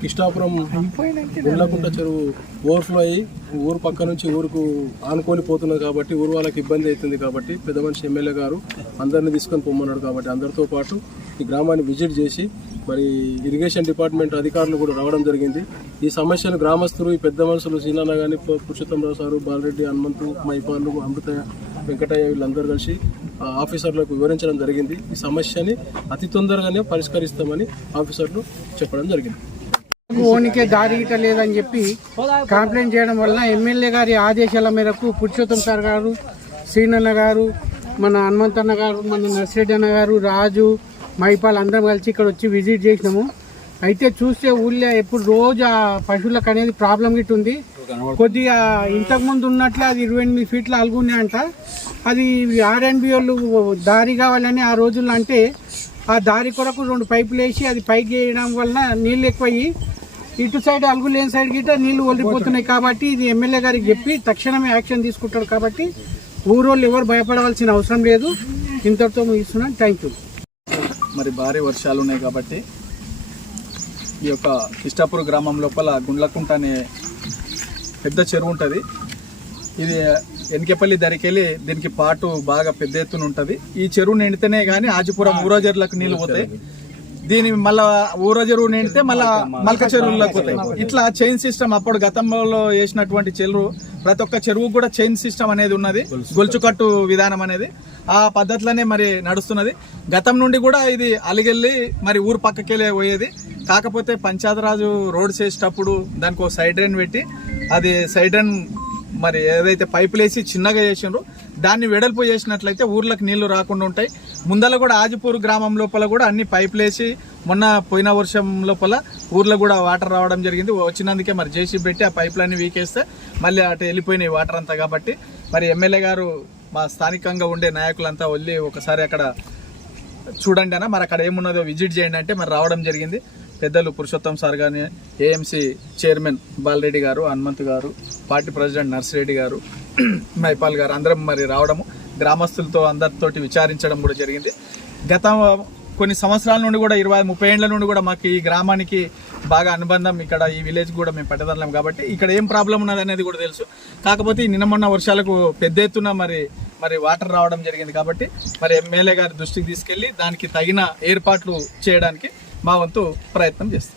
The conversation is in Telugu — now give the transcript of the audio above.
కిష్టాపురం గుండ్లకుంట చెరువు ఓవర్ఫ్లో అయ్యి ఊరు పక్క నుంచి ఊరుకు ఆనుకొని పోతున్నది కాబట్టి ఊరు వాళ్ళకి ఇబ్బంది అవుతుంది కాబట్టి పెద్ద మనిషి ఎమ్మెల్యే గారు అందరిని తీసుకొని పొమ్మన్నాడు కాబట్టి అందరితో పాటు ఈ గ్రామాన్ని విజిట్ చేసి మరి ఇరిగేషన్ డిపార్ట్మెంట్ అధికారులు కూడా రావడం జరిగింది. ఈ సమస్యను గ్రామస్తులు ఈ పెద్ద మనుషులు సీనాన్న కానీ పురుషోత్తమరావు సారు బాలరెడ్డి హనుమంతు మైపాలు అమృత వెంకటయ్య వీళ్ళందరూ కలిసి ఆ, ఆఫీసర్లకు వివరించడం జరిగింది. ఈ సమస్యని అతి తొందరగానే పరిష్కరిస్తామని ఆఫీసర్లు చెప్పడం జరిగింది. ఓనికే దారి లేదని చెప్పి కంప్లైంట్ చేయడం వల్ల ఎమ్మెల్యే గారి ఆదేశాల మేరకు పురుషోత్తం సార్ గారు శ్రీనన్న గారు మన హనుమంతన్న గారు మన నర్సిరెడ్డి అన్న గారు రాజు మైపాల్ అందరం కలిసి ఇక్కడ వచ్చి విజిట్ చేసినాము. అయితే చూస్తే ఊళ్ళో ఎప్పుడు రోజు ఆ పశువులకు అనేది ప్రాబ్లం గిట్టుంది. కొద్దిగా ఇంతకు ముందు ఉన్నట్లే అది ఇరవై ఎనిమిది ఫీట్ల అలుగున్నాయంట. అది ఆర్ఎన్బి వాళ్ళు దారి కావాలని ఆ రోజుల్లో అంటే ఆ దారి కొరకు రెండు పైపులు వేసి అది పైకి వేయడం వలన నీళ్ళు ఎక్కువయ్యి ఇటు సైడ్ అలుగు లేని సైడ్ గిట్ట నీళ్ళు వదిలిపోతున్నాయి కాబట్టి ఇది ఎమ్మెల్యే గారికి చెప్పి తక్షణమే యాక్షన్ తీసుకుంటారు కాబట్టి ఊరోళ్ళు ఎవరు భయపడవలసిన అవసరం లేదు. ఇంతటితో ముగిస్తున్నాను. థ్యాంక్ యూ మరి భారీ వర్షాలు ఉన్నాయి కాబట్టి ఈ యొక్క కిష్టాపూర్ గ్రామం లోపల గుండ్లకుంట అనే పెద్ద చెరువు ఉంటుంది. ఇది ఎనకెపల్లి దరికెళ్ళి దీనికి పాటు బాగా పెద్ద ఎత్తున ఉంటుంది. ఈ చెరువు నిండితేనే కానీ ఆజిపురం ఊరోజర్లకు నీళ్ళు పోతాయి. దీని మళ్ళా ఊర చెరువు నిండితే మళ్ళా మల్క చెరువులకు పోతాయి. ఇట్లా చైన్ సిస్టమ్ అప్పుడు గతంలో వేసినటువంటి చెరువు ప్రతి ఒక్క చెరువు కూడా చైన్ సిస్టమ్ అనేది ఉన్నది. గొలుచుకట్టు విధానం అనేది. ఆ పద్ధతిలోనే మరి నడుస్తున్నది. గతం నుండి కూడా ఇది అలిగెళ్ళి మరి ఊరు పక్కకెళ్ళే పోయేది. కాకపోతే పంచాయతీరాజు రోడ్ చేసేటప్పుడు దానికి ఒక సైడ్ డ్రైన్ పెట్టి అది సైడ్ డ్రైన్ మరి ఏదైతే పైపులు వేసి చిన్నగా చేసినారో దాన్ని వెడల్పు చేసినట్లయితే ఊర్లకు నీళ్ళు రాకుండా ఉంటాయి. ముందల కూడా ఆజిపూర్ గ్రామం లోపల కూడా అన్ని పైపులు వేసి మొన్న పోయిన వర్షం లోపల ఊర్లో కూడా వాటర్ రావడం జరిగింది. వచ్చినందుకే మరి జేసీ పెట్టి ఆ పైపులన్నీ వీకేస్తే మళ్ళీ అటు వెళ్ళిపోయినాయి వాటర్ అంతా కాబట్టి. మరి ఎమ్మెల్యే గారు మా స్థానికంగా ఉండే నాయకులంతా వెళ్ళి ఒకసారి అక్కడ చూడండి అన్న. మరి అక్కడ ఏమున్నదో విజిట్ చేయండి అంటే మరి రావడం జరిగింది. పెద్దలు పురుషోత్తం సార్ కానీ ఏఎంసీ చైర్మన్ బాలరెడ్డి గారు హనుమంత్ గారు పార్టీ ప్రెసిడెంట్ నర్సిరెడ్డి గారు మైపాల్ గారు అందరం మరి రావడము గ్రామస్తులతో అందరితోటి విచారించడం కూడా జరిగింది. గత కొన్ని సంవత్సరాల నుండి కూడా ఇరవై ముప్పై ఏళ్ళ నుండి కూడా మాకు ఈ గ్రామానికి బాగా అనుబంధం ఇక్కడ ఈ విలేజ్ కూడా మేము పెట్టదలం కాబట్టి ఇక్కడ ఏం ప్రాబ్లం ఉన్నది అనేది కూడా తెలుసు. కాకపోతే ఈ నిన్న మొన్న వర్షాలకు పెద్ద ఎత్తున మరి మరి వాటర్ రావడం జరిగింది కాబట్టి మరి ఎమ్మెల్యే గారి దృష్టికి తీసుకెళ్ళి దానికి తగిన ఏర్పాట్లు చేయడానికి మా వంతు ప్రయత్నం చేస్తాం.